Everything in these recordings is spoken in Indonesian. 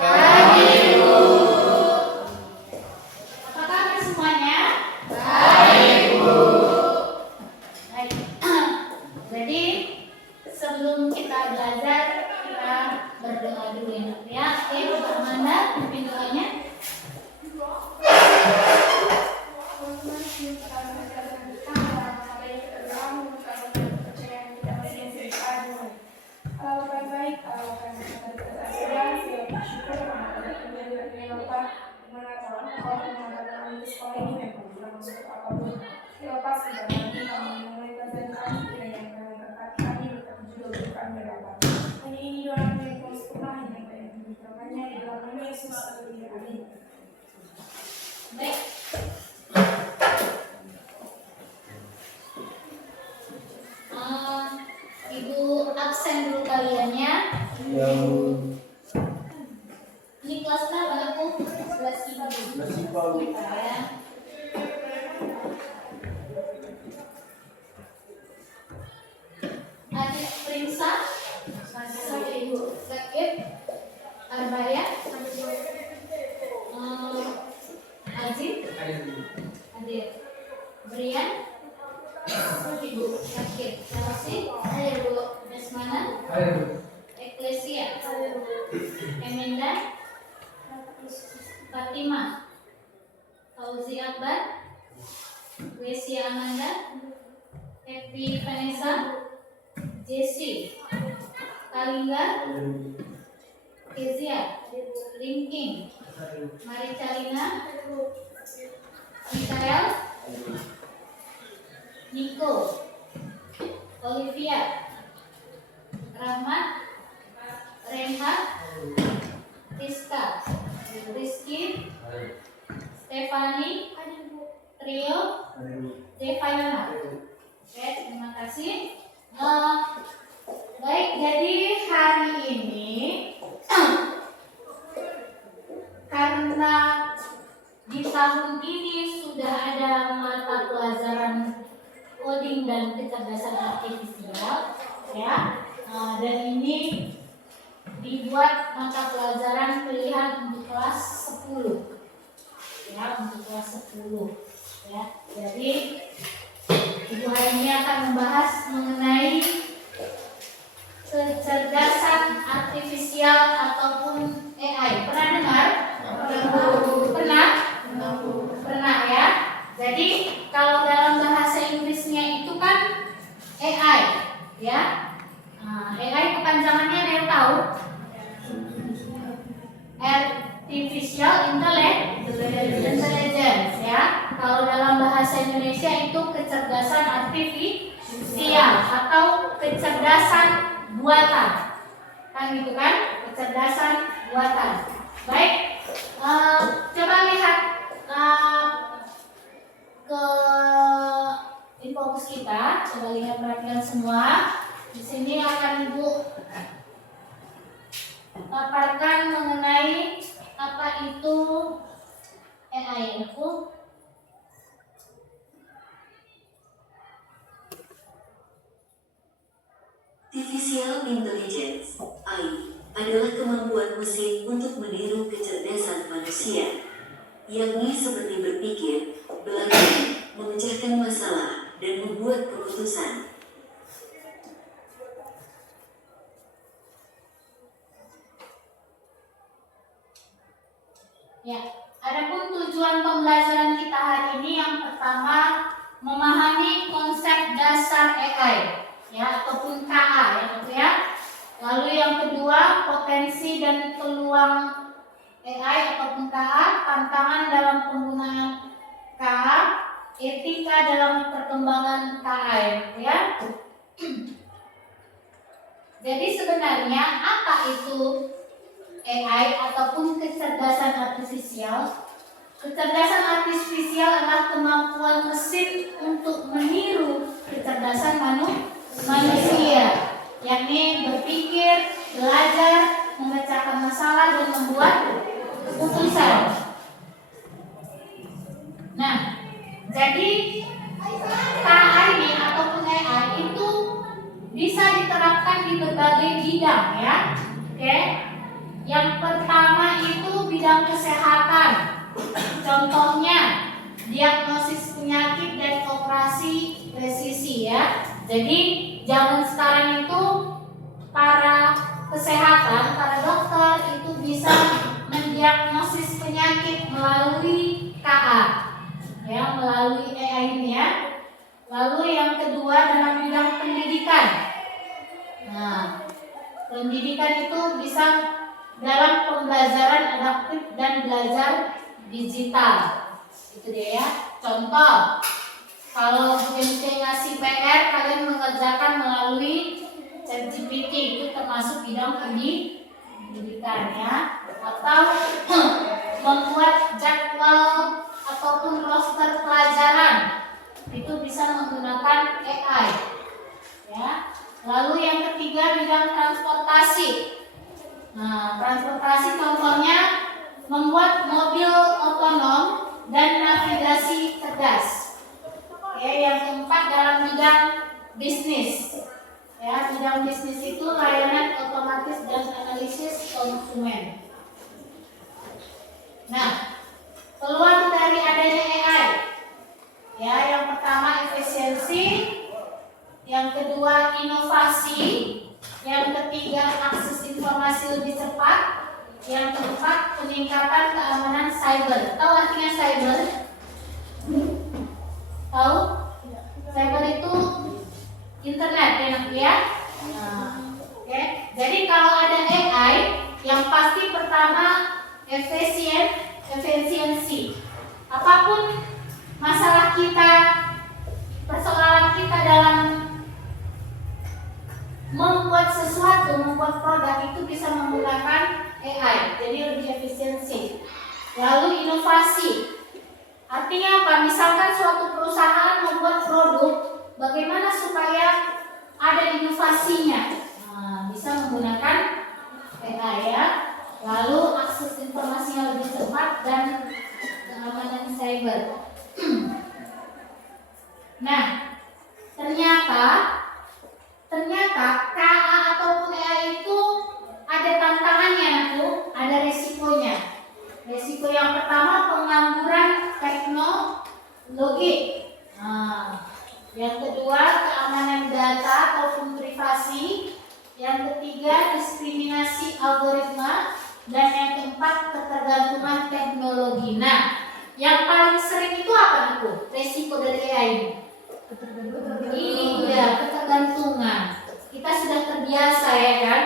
Pagi, Bu. Apa kabar semuanya? Baik, Bu. Baik. Jadi sebelum kita belajar, kita berdoa dulu ya. Oke, Amanda, pimpin doanya. Baik. Ibu absen dulu kalian ya. Ini kelas berapa aku? 11 IPA. Ya. Adik Prinsa, Ibu Sakit, Arbaya, Azim, Adik Brian, Ibu Sakit, Chelsea, Ibu Desmana, Eklesia, Eminda, Fatima, Fauzi Akbar, Lesia Amanda, Happy Vanessa, Jessie, Kalingga, Kezia, Linking, Maricalina, Mikael, Nico, Olivia, Rahmat, Renhat, Rizka, Rizky, Stefani, Trio, Devayana. Oke, terima kasih. Baik, jadi hari ini karena di tahun ini sudah ada mata pelajaran coding dan kecerdasan artifisial, ya, dan ini dibuat mata pelajaran pilihan untuk kelas 10, ya, untuk kelas 10, ya. Jadi Ibu hari ini akan membahas mengenai kecerdasan artifisial ataupun AI. Pernah dengar? Pernah? Pernah ya. Jadi kalau dalam bahasa Inggrisnya itu kan AI, ya. AI kepanjangannya ada yang tahu? Artificial Intelligence, ya. Kalau dalam bahasa Indonesia itu kecerdasan artifisial atau kecerdasan buatan, kan gitu kan? Kecerdasan buatan. Baik, coba lihat ke infokus kita. Coba lihat, perhatikan semua. Di sini akan Ibu paparkan mengenai apa itu AI itu. Artificial Intelligence (AI) adalah kemampuan mesin untuk meniru kecerdasan manusia, yakni seperti berpikir, belajar, memecahkan masalah, dan membuat keputusan. Ya, adapun tujuan pembelajaran kita hari ini yang pertama memahami konsep dasar AI, ya, ataupun KA, ya, gitu ya. Lalu yang kedua, potensi dan peluang AI ataupun KA, tantangan dalam penggunaan KA, etika dalam perkembangan KA, ya. Jadi sebenarnya apa itu AI ataupun kecerdasan artifisial? Kecerdasan artifisial adalah kemampuan mesin untuk meniru kecerdasan manusia, yakni berpikir, belajar, memecahkan masalah, dan membuat keputusan. Nah, jadi KA ini ataupun AI itu bisa diterapkan di berbagai bidang, ya. Oke. Yang pertama bidang kesehatan. Contohnya diagnosis penyakit dan operasi presisi ya. Jadi zaman sekarang itu para kesehatan, para dokter itu bisa mendiagnosis penyakit melalui KA ya, melalui AI ini ya. Lalu yang kedua dalam bidang pendidikan. Nah, pendidikan itu bisa dalam pembelajaran adaptif dan belajar digital. Itu dia ya. Contoh, kalau BMT ngasih PR, kalian mengerjakan melalui ChatGPT, itu termasuk bidang pendidikan ya. Atau membuat jadwal ataupun roster pelajaran, itu bisa menggunakan AI ya. Lalu yang ketiga bidang transportasi. Nah, transportasi contohnya membuat mobil otonom dan navigasi cerdas. Ya, yang keempat dalam bidang bisnis. Ya, bidang bisnis itu layanan otomatis dan analisis konsumen. Nah, peluang dari adanya AI. Ya, yang pertama efisiensi, yang kedua inovasi, yang ketiga akses informasi lebih cepat, yang keempat peningkatan keamanan cyber. Tahu artinya cyber? Tahu? Cyber itu internet ya. Nah, oke. Jadi kalau ada AI, yang pasti pertama efisiensi. Apapun masalah kita, persoalan kita dalam membuat sesuatu, membuat produk itu bisa menggunakan AI, jadi lebih efisiensi. Lalu inovasi, artinya apa? Misalkan suatu perusahaan membuat produk, bagaimana supaya ada inovasinya? Nah, bisa menggunakan AI ya. Lalu akses informasi yang lebih cepat dan keamanan cyber. Nah, ternyata KA ataupun AI itu ada tantangannya tuh, ada resikonya. Resiko yang pertama pengangguran teknologi. Nah, yang kedua keamanan data ataupun privasi. Yang ketiga diskriminasi algoritma. Dan yang keempat ketergantungan teknologi. Nah, yang paling sering itu apa itu? Resiko dari AI ini. Iya, ketergantungan. Kita sudah terbiasa ya kan,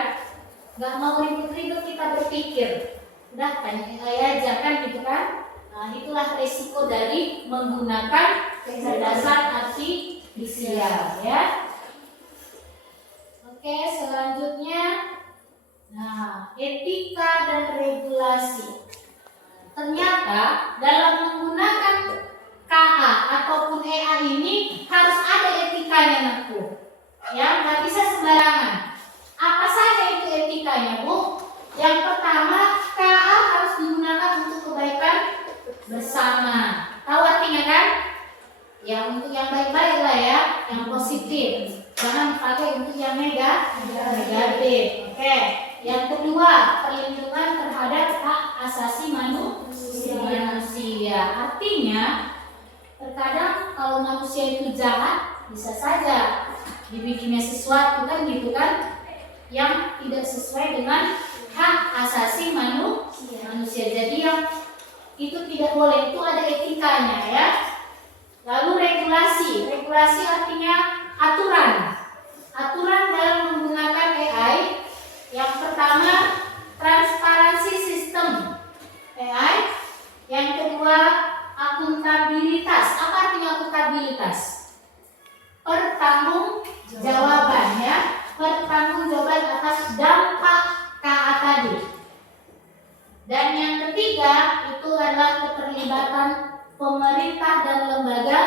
nggak mau ribut-ribut kita berpikir, udah tanya AI aja kan gitu kan. Nah, itulah resiko dari menggunakan kecerdasan artifisial ya. Oke, selanjutnya, nah etika dan regulasi. Ternyata dalam menggunakan KA ataupun AI ini harus ada etikanya Nakku. Ya, nggak bisa sembarangan. Apa saja itu etikanya, Bu? Yang pertama, KA harus digunakan untuk kebaikan bersama. Tahu artinya kan? Ya, untuk yang baik-baik lah ya, yang positif. Jangan pakai untuk yang negatif. Oke. Yang kedua, perlindungan terhadap hak asasi manusia. Artinya, terkadang kalau manusia itu jahat, bisa saja dibikinnya sesuatu kan gitu kan, yang tidak sesuai dengan hak asasi manusia. Jadi yang itu tidak boleh, itu ada etikanya ya. Lalu regulasi artinya aturan dalam menggunakan AI. Yang pertama transparansi sistem AI. Yang kedua akuntabilitas. Apa artinya akuntabilitas? Pertanggungjawaban ya, pertanggungjawaban atas dampak KA tadi. Dan yang ketiga itu adalah keterlibatan pemerintah dan lembaga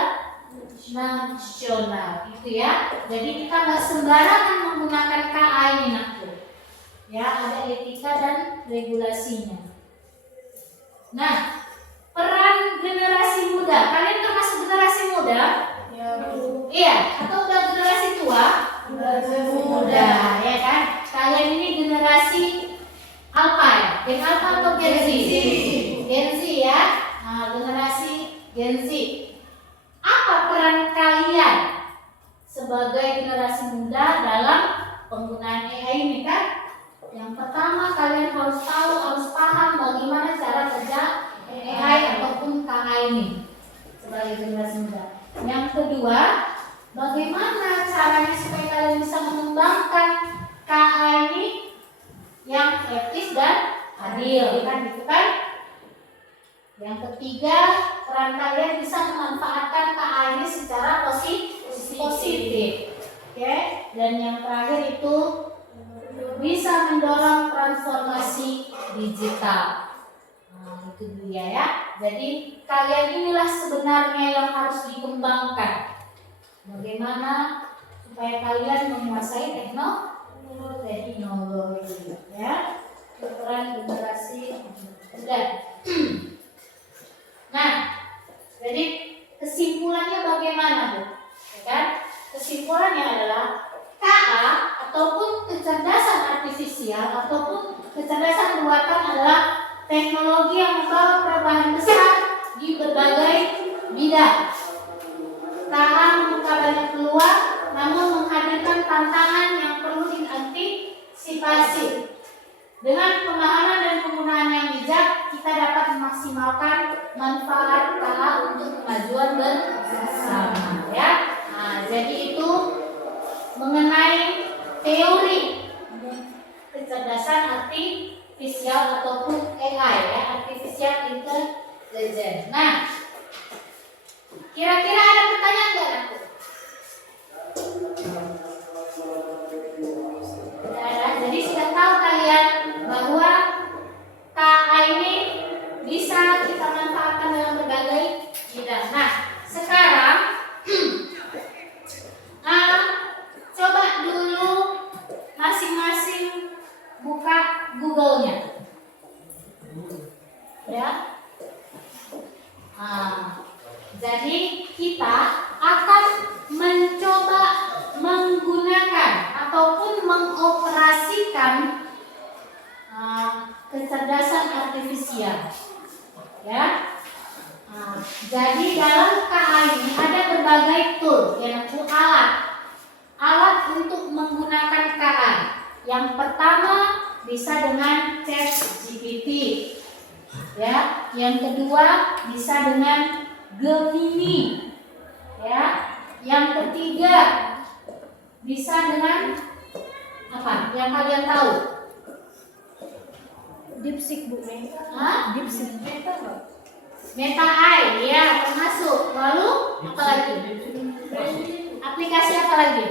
nasional, itu ya. Jadi kita nggak sembarangan menggunakan KA ini Nakku. Ya, ada etika dan regulasinya. Nah, peran generasi muda. Kalian termasuk generasi muda? Ya, Bu. Iya, atau udah generasi tua? Muda, ya kan? Kalian ini generasi apa ya? Gen Alpha atau Gen Z? Gen Z ya. Nah, generasi Gen Z. Apa peran kalian sebagai generasi muda dalam penggunaan AI ini kan? Yang pertama kalian harus tahu, harus paham bagaimana cara kerja AI ataupun KA ini sebagai generasi muda. Yang kedua, bagaimana caranya supaya kalian bisa mengembangkan KA ini yang etis dan adil, kan gitu kan? Yang ketiga, peran kalian bisa memanfaatkan KA ini secara positif. Oke? Dan yang terakhir itu bisa mendorong transformasi digital. Nah, itu dia ya. Jadi kalian inilah sebenarnya yang harus dikembangkan. Bagaimana supaya kalian menguasai teknologi ya. Peran generasi muda. Nah, jadi kesimpulannya bagaimana, Bu? Ya kan? Kesimpulannya adalah KA ataupun kecerdasan artifisial ataupun kecerdasan buatan adalah teknologi yang membawa perubahan besar di berbagai bidang. KA membuka banyak peluang, namun menghadirkan tantangan yang perlu diantisipasi. Dengan pemahaman dan penggunaan yang bijak, kita dapat memaksimalkan manfaat KA untuk kemajuan bersama. Ya, nah, jadi itu mengenai teori kecerdasan artifisial ataupun AI ya, artificial intelligence. Nah, kira-kira ada pertanyaan nggak aku? Tidak ada. Jadi sudah tahu kalian bahwa KA ini bisa kita manfaatkan dalam berbagai bidang. Nah, sekarang coba dulu masing-masing buka Google-nya. Ya. Jadi kita akan mencoba menggunakan ataupun mengoperasikan kecerdasan artifisial. Ya. Jadi dalam KA ini ada berbagai tool, yaitu alat untuk menggunakan KA. Yang pertama bisa dengan ChatGPT, ya. Yang kedua bisa dengan Gemini, ya. Yang ketiga bisa dengan apa? Yang kalian tahu? DeepSeek, Bu. DeepSeek. Meta AI, ya, termasuk. Lalu apa lagi? Aplikasi apa lagi?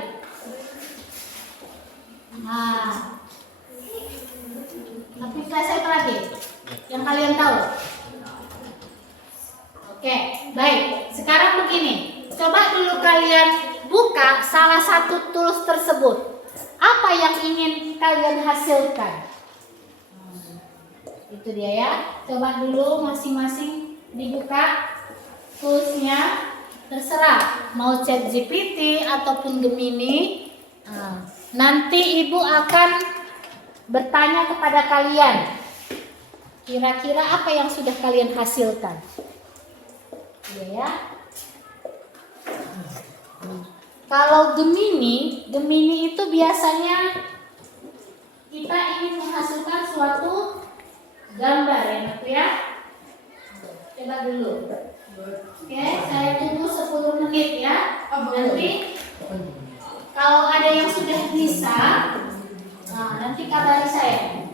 Aplikasi apa lagi yang kalian tahu? Oke, baik. Sekarang begini, coba dulu kalian buka salah satu tools tersebut. Apa yang ingin kalian hasilkan? Itu dia ya. Coba dulu masing-masing dibuka toolsnya. Terserah mau ChatGPT ataupun Gemini. Nanti Ibu akan bertanya kepada kalian, kira-kira apa yang sudah kalian hasilkan. Ya. Kalau Gemini itu biasanya kita ingin menghasilkan suatu gambar ya. Coba dulu. Oke, saya tunggu 10 menit ya. Nanti kalau ada yang sudah bisa, nanti kabari saya.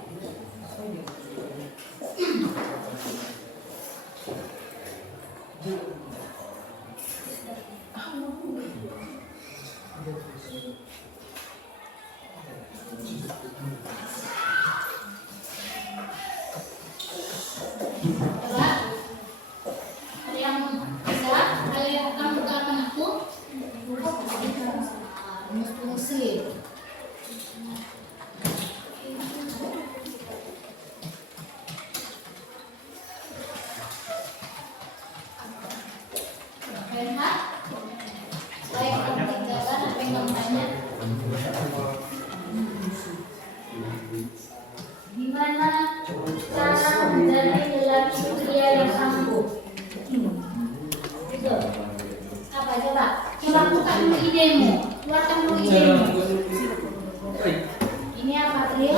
Muslim. idemu. Keluarkan dulu idemu. Ini apa, Rio?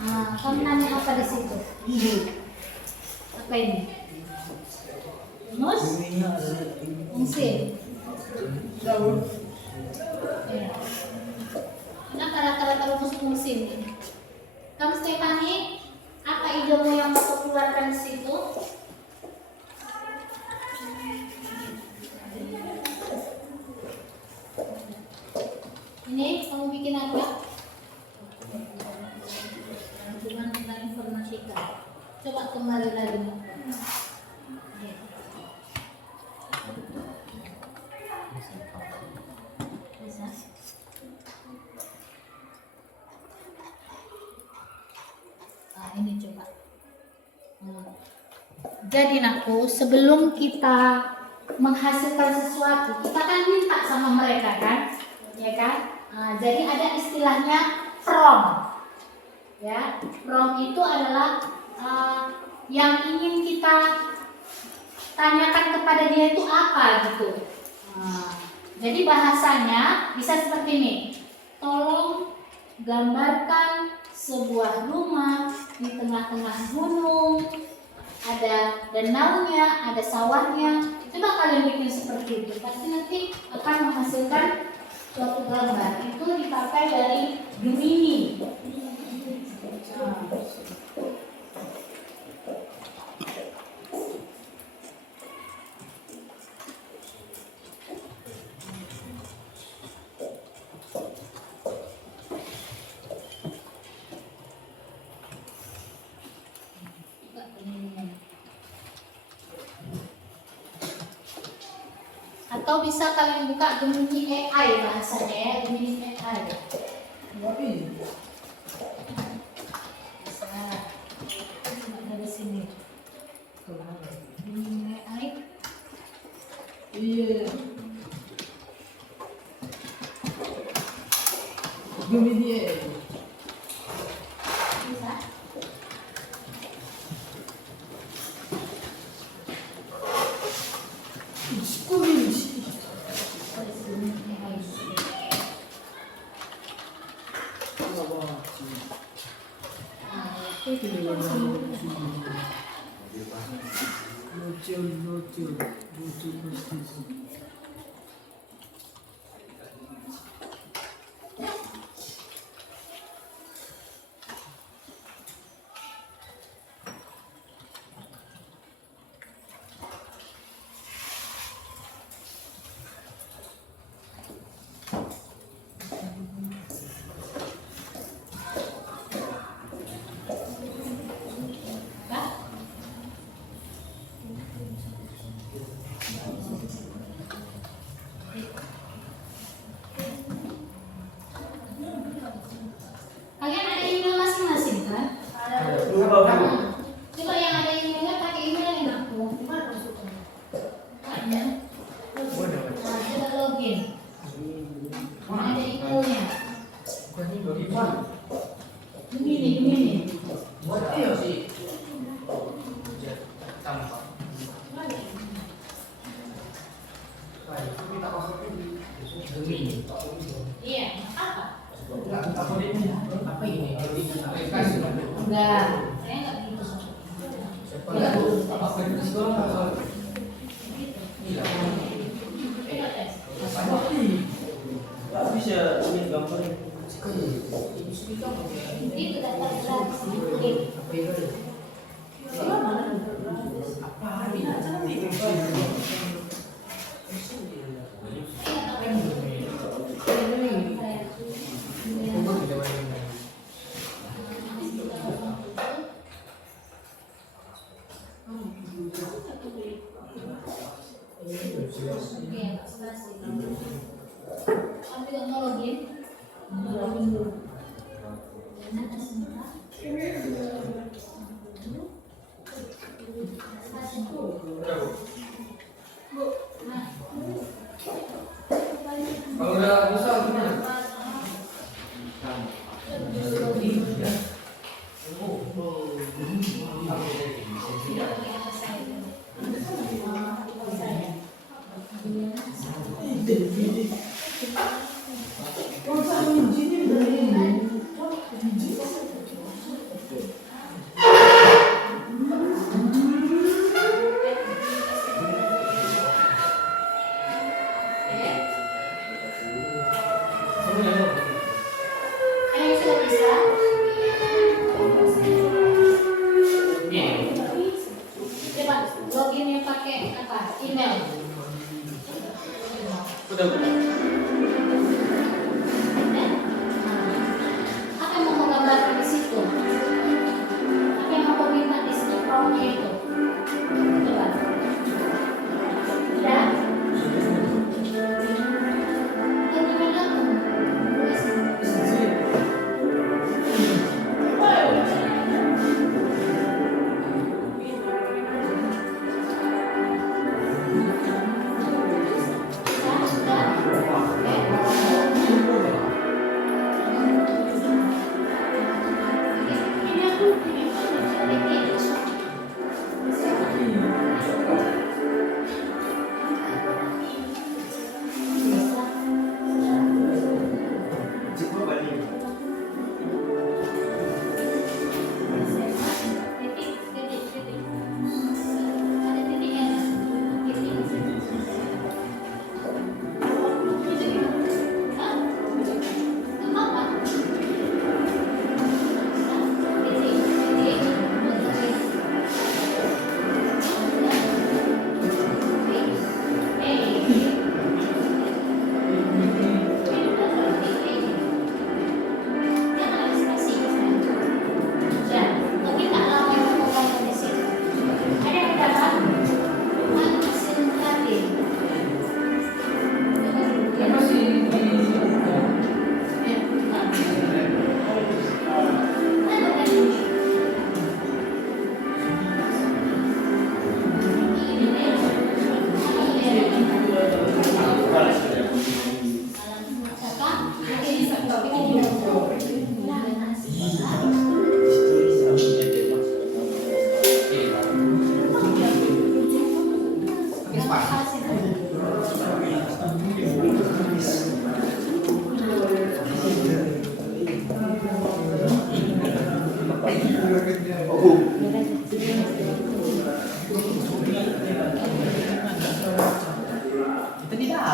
Nah, kamu nanya apa di situ? Apa ini? Mus? Musim. Ya. Kenapa rata-rata rumus musim ini? Kamu Stefani, apa idemu yang mau kau keluarkan di situ? Ini kamu bikin apa? Cuma tentang informatika. Coba kembali lagi. Bisa? Nah, ini coba. Jadi nakku, sebelum kita menghasilkan sesuatu, kita kan minta sama mereka kan, ya kan? Nah, jadi ada istilahnya from, ya. From itu adalah yang ingin kita tanyakan kepada dia itu apa gitu. Nah, jadi bahasanya bisa seperti ini. Tolong gambarkan sebuah rumah di tengah-tengah gunung, ada danaunya, ada sawahnya. Coba kalian bikin seperti itu, pasti nanti akan menghasilkan suatu gambar. Itu dipakai dari Gemini. Atau bisa kalian buka Gemini AI bahasanya ya, Gemini AI. Bisa. Dari sini. Gemini AI. Iya. Gemini AI. Bisa. Lucu. Kalian ada email masing-masing kan? Coba yang ada emailnya pakai email yang aku. Gimana maksudnya? Ada. Nah, coba login. Ada emailnya. Gemini. Iya, apa? Apa ini? Enggak, saya enggak gitu. Coba tes. Bisa ini gambarnya. Itu dapat gratis. Kamu juga mau login? Login dulu. Kalau udah bisa gimana? Tuh. Apa yang mau gambarkan di situ? Apa yang mau minta di situ promnya itu? Coba. Ya. Kan gimana tuh? Kita di dalam.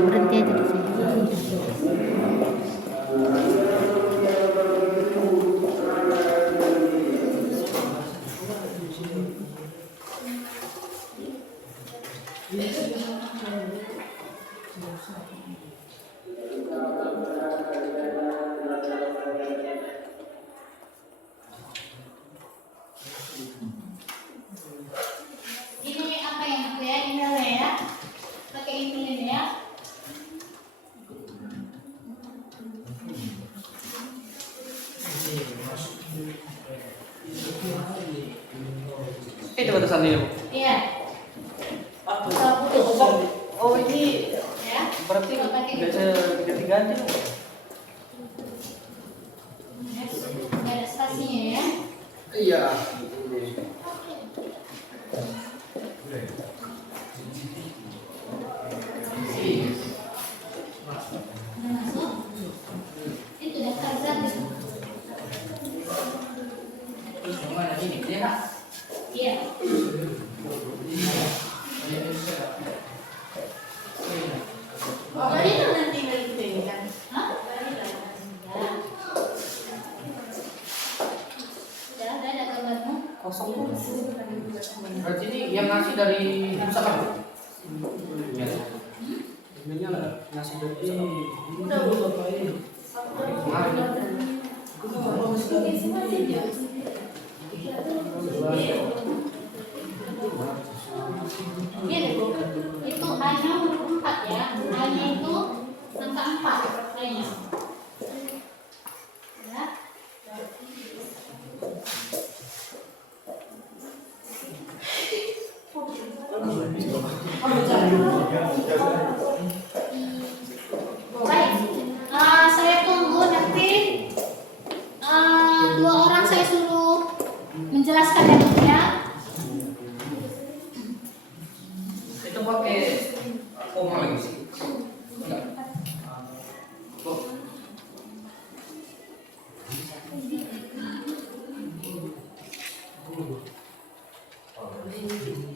Berhenti aja di sini. Ini apa yang aku ya? Email ya? Pakai email ini ya? Itu batasannya. Iya. Oh ini Ya. berarti bisa ganti-ganti dong. Ada spasinya ya. Iya. Udah masuk? Itu daftar gratis. Terus mana ini? Dia nak? Iya. Tadi kan nanti tinggal kita ini kan. Hah? Enggak. Udah ada gambarmu? Kosong tuh. Berarti ini yang ngasih dari pusat apa? Emailnya ngasih dari pusat apa? Udah Iya, itu hanya huruf 4 ya. Hanya itu angka 4 hanya. Ya. Baik. Saya tunggu nanti 2 orang saya suruh menjelaskan ya. Itu pakai koma lagi sih? Enggak. Oh.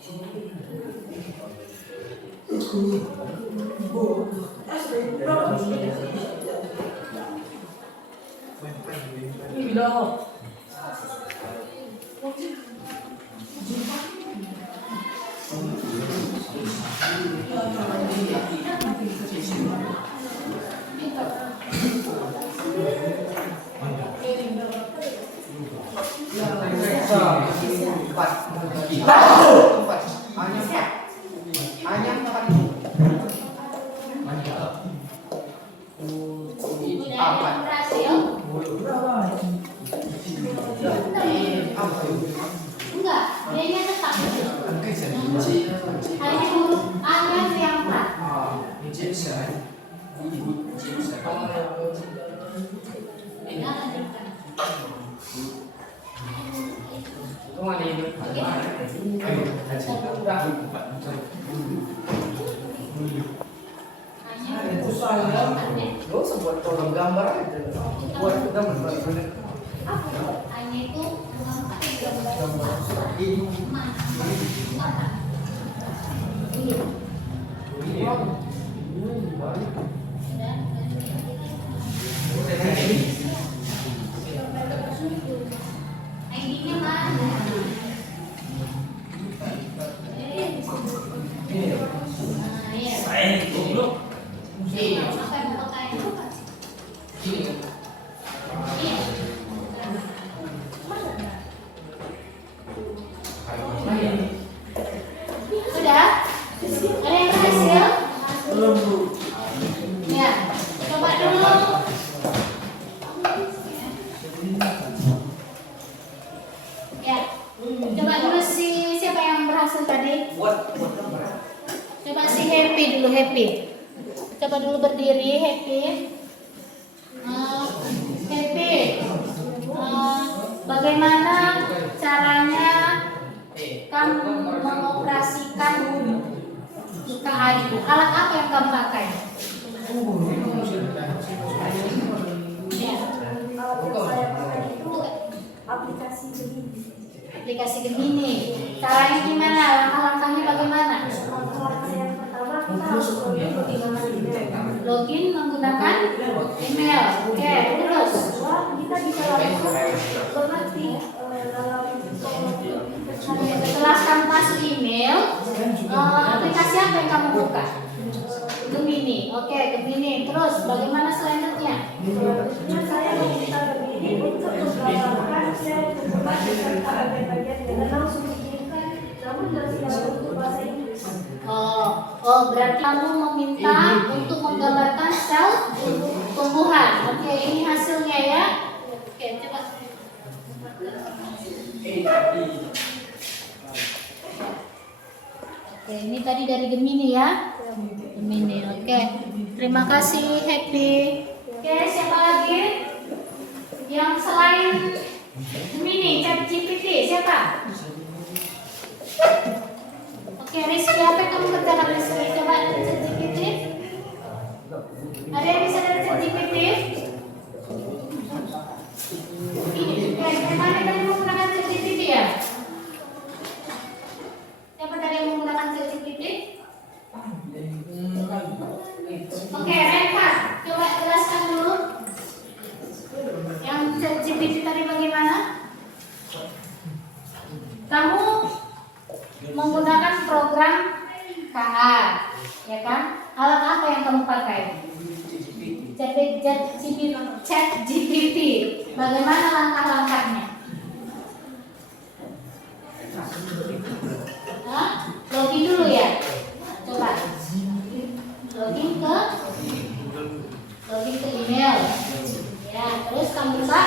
Udah yang berhasil? Enggak, D-nya tetap. Hanya huruf A-nya yang empat. Gak usah buat program gambar aja. Buat gambar. A-nya itu ID-nya mana? Iya. Apa yang mau tanya? Iya. Sudah? Ada yang berhasil? Belum, Bu. Ya. Coba dulu. Ya. Coba dulu siapa yang berhasil tadi? Buat gambar. Coba si Happy dulu, Happy. Coba dulu berdiri, Happy. Happy. Bagaimana caranya kamu mengoperasikan UKA itu? Alat apa yang kamu pakai? Ya. Aplikasi Gemini. Caranya gimana? Langkah-langkahnya bagaimana? Login menggunakan email. Oke, terus Kita bisa langsung mengerti setelah kamu masuk email, aplikasi apa yang kamu buka? Gemini. Oke, Gemini. Terus bagaimana selanjutnya? selanjutnya saya meminta Gemini untuk menggambarkan sel informasi serta bagian dengan langsung dikirimkan, namun masih dalam bentuk bahasa Inggris. Berarti kamu meminta untuk menggambarkan sel tumbuhan. Oke, ini hasilnya ya. Oke, coba. Oke, ini tadi dari Gemini ya. Gemini. Oke. Terima kasih Happy. Oke, siapa lagi? Yang selain Gemini, ChatGPT, siapa? Oke, Rizky, apa yang kamu kerjakan Rizky? Coba dari ChatGPT. Ada yang bisa dari ChatGPT? Oke, kemana tadi menggunakan ChatGPT ya? Siapa tadi yang menggunakan ChatGPT? Oke, Renkat, coba jelaskan dulu. Yang ChatGPT tadi bagaimana? Kamu menggunakan program KA, ya kan? Alat apa yang kamu pakai? ChatGPT. Bagaimana langkah-langkahnya? Login dulu ya. Coba. Login ke email. Ya, terus kamu buka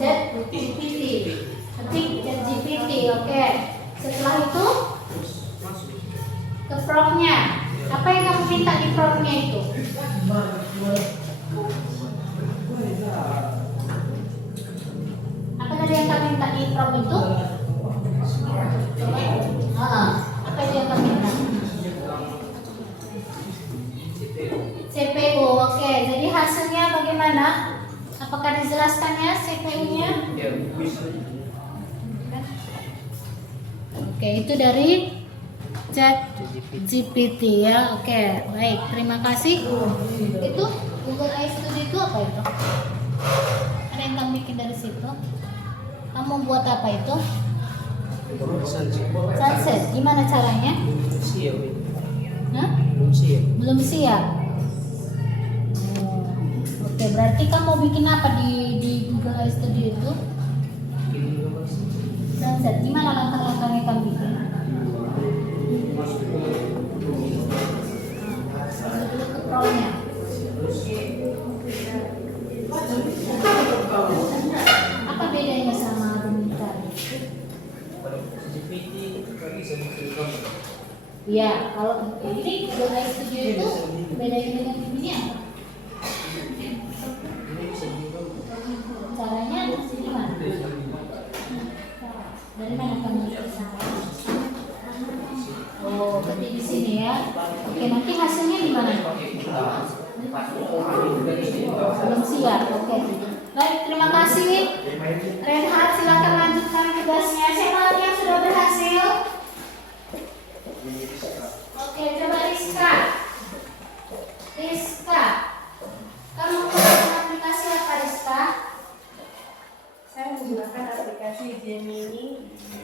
ChatGPT. Ketik ChatGPT, oke. Setelah itu ke prompt-nya. Apa yang kamu minta di prompt-nya itu? Apa tadi yang kamu minta di prompt itu? Apa itu yang kamu minta? CPU, oke. Jadi hasilnya bagaimana? Apakah dijelaskannya CPU-nya? Oke, itu dari Chat GPT ya. Oke, baik. Terima kasih. Itu Google AI Studio itu apa itu? Ada yang kamu bikin dari situ? Kamu buat apa itu? Sunset. Gimana caranya? Hah? Belum siap. Oke, berarti kamu bikin apa di Google AI Studio itu? Sunset. Gimana langkah-langkahnya kamu bikin? Dulu ke pro-nya. Apa bedanya sama Rumita? Iya, kalau ini Google AI Studio itu bedanya dengan ini apa? Caranya gimana? Dari mana kamu bisa? Oh, berarti di sini ya. Oke, nanti hasilnya gimana? Belum siap. Oke. Baik, terima kasih. Reinhard, silakan lanjutkan tugasnya. Siapa lagi yang sudah berhasil? Oke, coba Rizka. Rizka, kamu menggunakan aplikasi apa, Rizka? Saya menggunakan aplikasi Gemini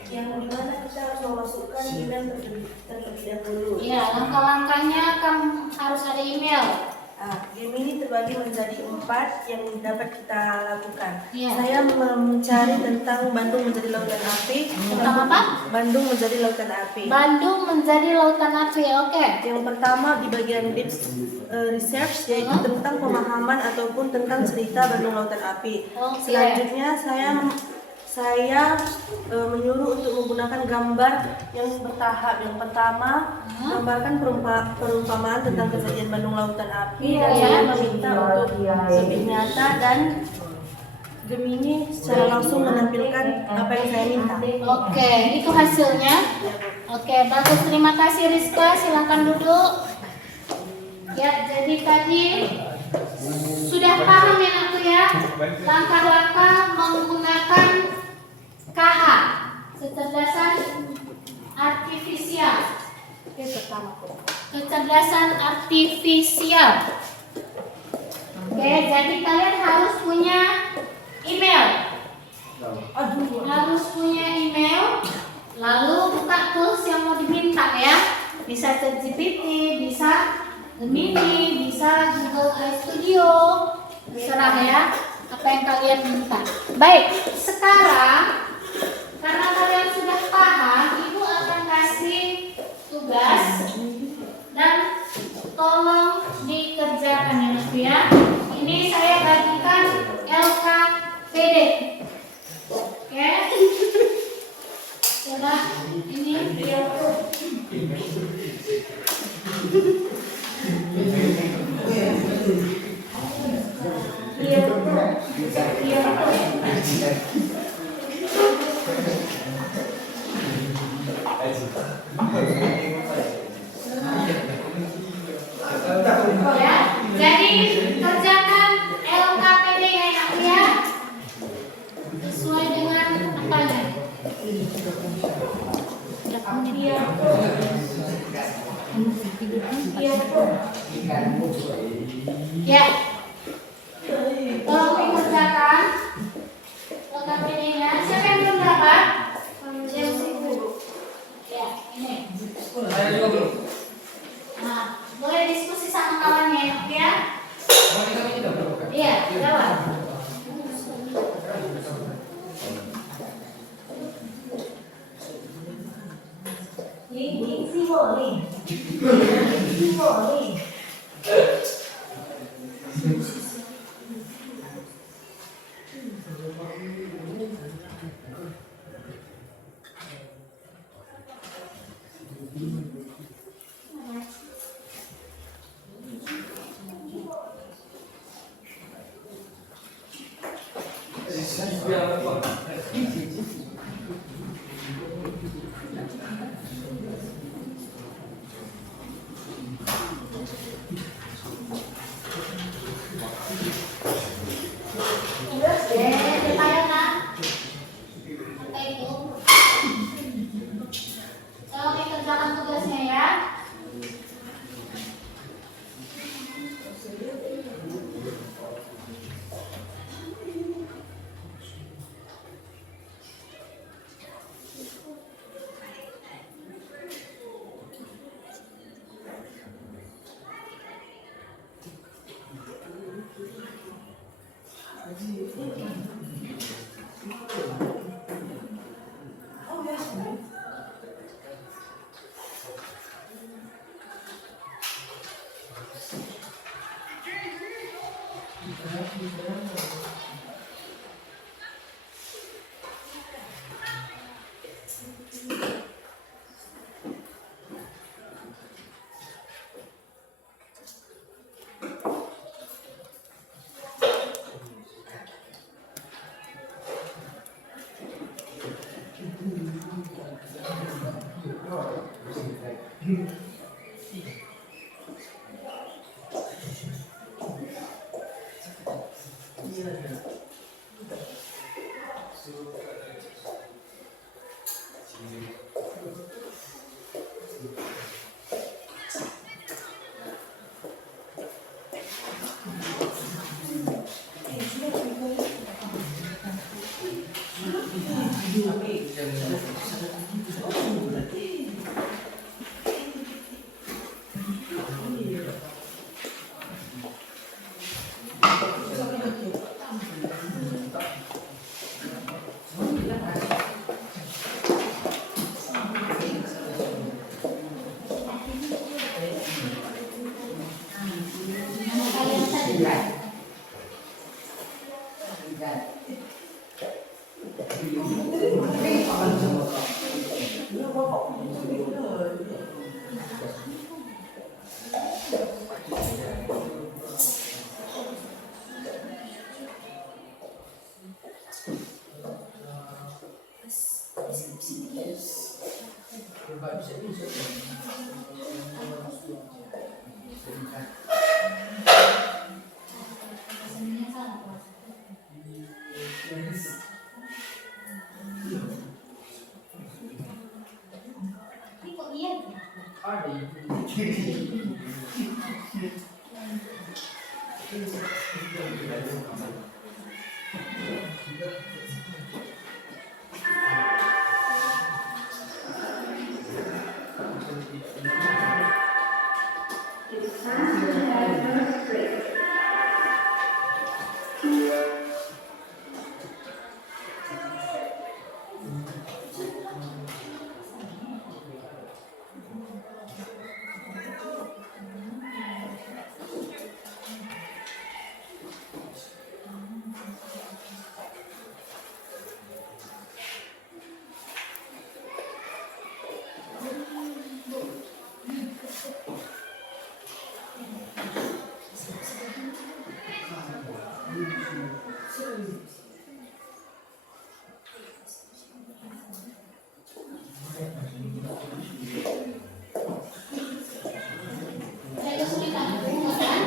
yang dimana kita harus memasukkan email terlebih dahulu. Iya, langkah-langkahnya kamu harus ada email. Gemini terbagi menjadi 4 yang dapat kita lakukan. Iya. Saya mencari tentang Bandung menjadi lautan api. Tentang apa? Bandung menjadi lautan api. Bandung menjadi lautan api. Oke. Yang pertama di bagian deep research yaitu tentang pemahaman ataupun tentang cerita Bandung Lautan Api. Oke. Selanjutnya saya menyuruh untuk menggunakan gambar yang bertahap. Yang pertama gambarkan perumpamaan tentang kejadian Bandung Lautan Api dan saya meminta untuk lebih nyata dan Gemini secara langsung menampilkan apa yang saya minta. Oke, itu hasilnya. Oke, bagus. Terima kasih Rizka. Silakan duduk. Ya, jadi tadi sudah paham ya aku ya langkah-langkah menggunakan KA, kecerdasan artifisial. Kecerdasan artifisial. Oke, jadi kalian harus punya email. Harus punya email. Lalu buka tools yang mau diminta ya. Bisa ChatGPT, bisa Gemini, bisa Google AI Studio. Terserah ya apa yang kalian minta. Baik, sekarang karena kalian sudah paham, Ibu akan kasih tugas dan tolong dikerjakan ya. Ini saya bagikan LKPD. Oke. Coba ini ya. Jadi kerjakan LKPD ya, sesuai dengan apanya. Ya, tolong dikerjakan LKPD-nya. Siapa yang belum dapat? Ya, ini. Saya juga belum. Nah, boleh diskusi sama kawannya ya. Iya, jawab. Ini kok iya? Ada Saya kesulitan bunga kan?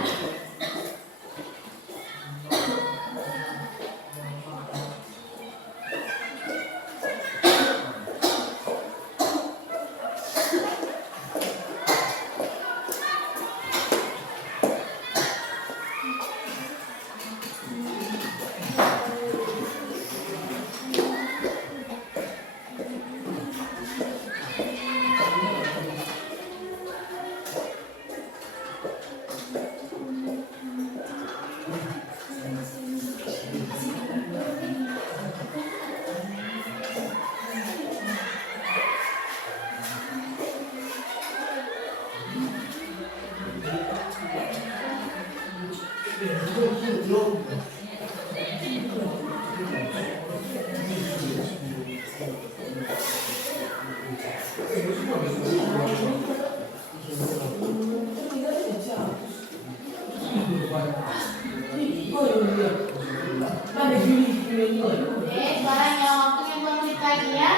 Oke, sekarang yang waktunya 2 menit lagi ya.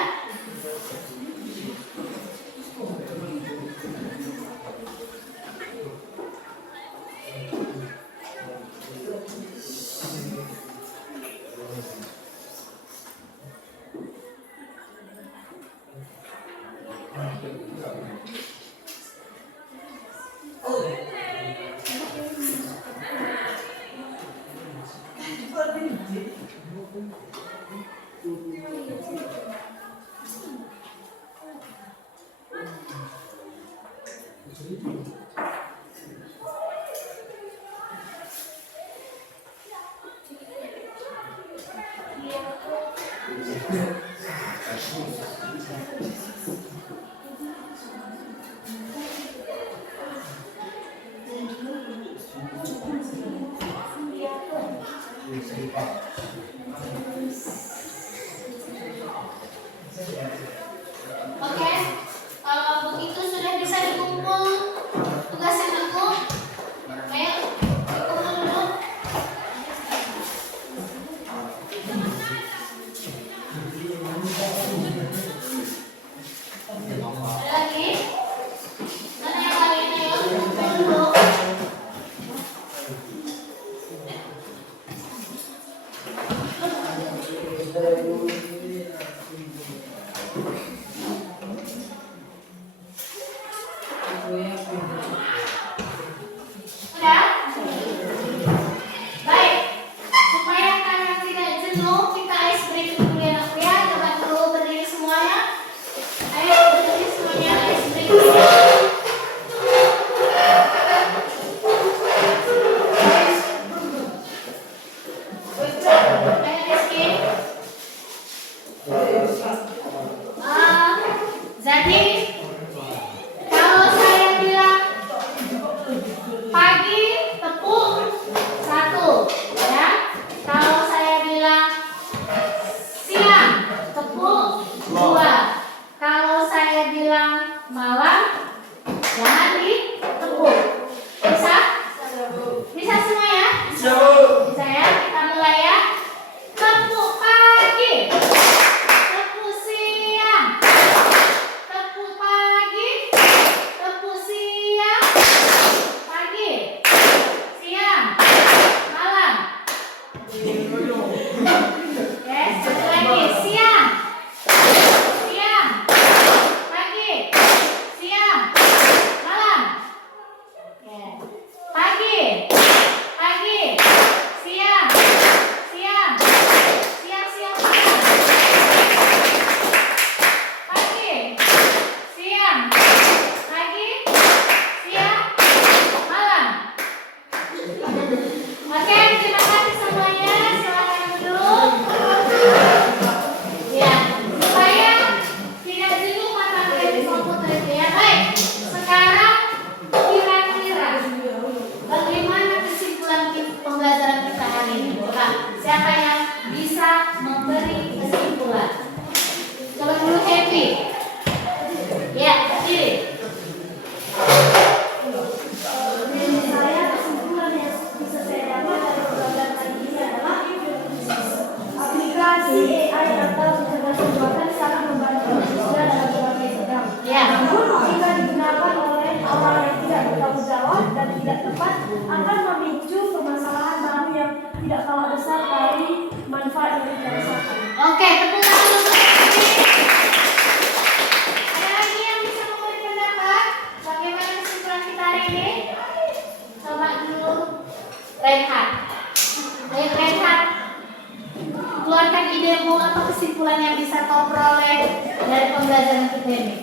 kesimpulan yang bisa kau peroleh dari pembelajaran kita ini?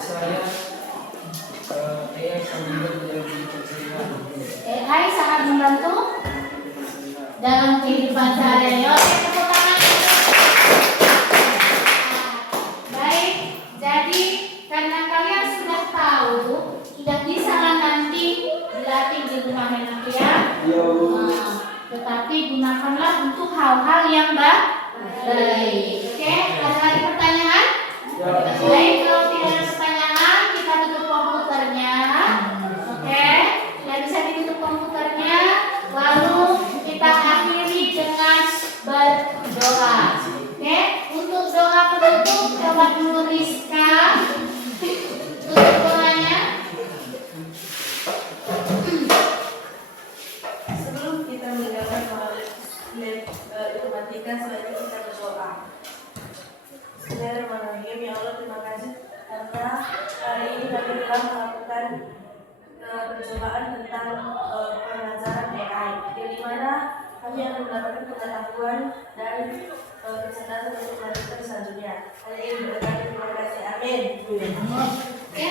Saya AI sangat AI sangat membantu dalam kehidupan sehari-hari. Oke, tepuk tangan. Baik, jadi karena kalian sudah tahu, sudah bisa lah nanti dilatih di rumah nanti ya. Nah, tetapi gunakanlah untuk hal-hal yang baik. Oke, ada pertanyaan? Baik, kalau tidak ada pertanyaan, kita tutup komputernya. Oke, yang bisa ditutup komputernya. Lalu kita akhiri dengan berdoa. Oke, untuk doa penutup coba dulu Rizka. Tutup doanya. Sebelum kita meninggalkan matematika, sebaiknya kita berdoa. Bismillahirrahmanirrahim. Ya Allah, terima kasih karena hari ini kami telah melakukan percobaan tentang pengajaran AI, yang dimana kami akan mendapatkan pengetahuan dan kecerdasan untuk melanjutkan selanjutnya. Hal ini berkati terima kasih. Amin. Oke.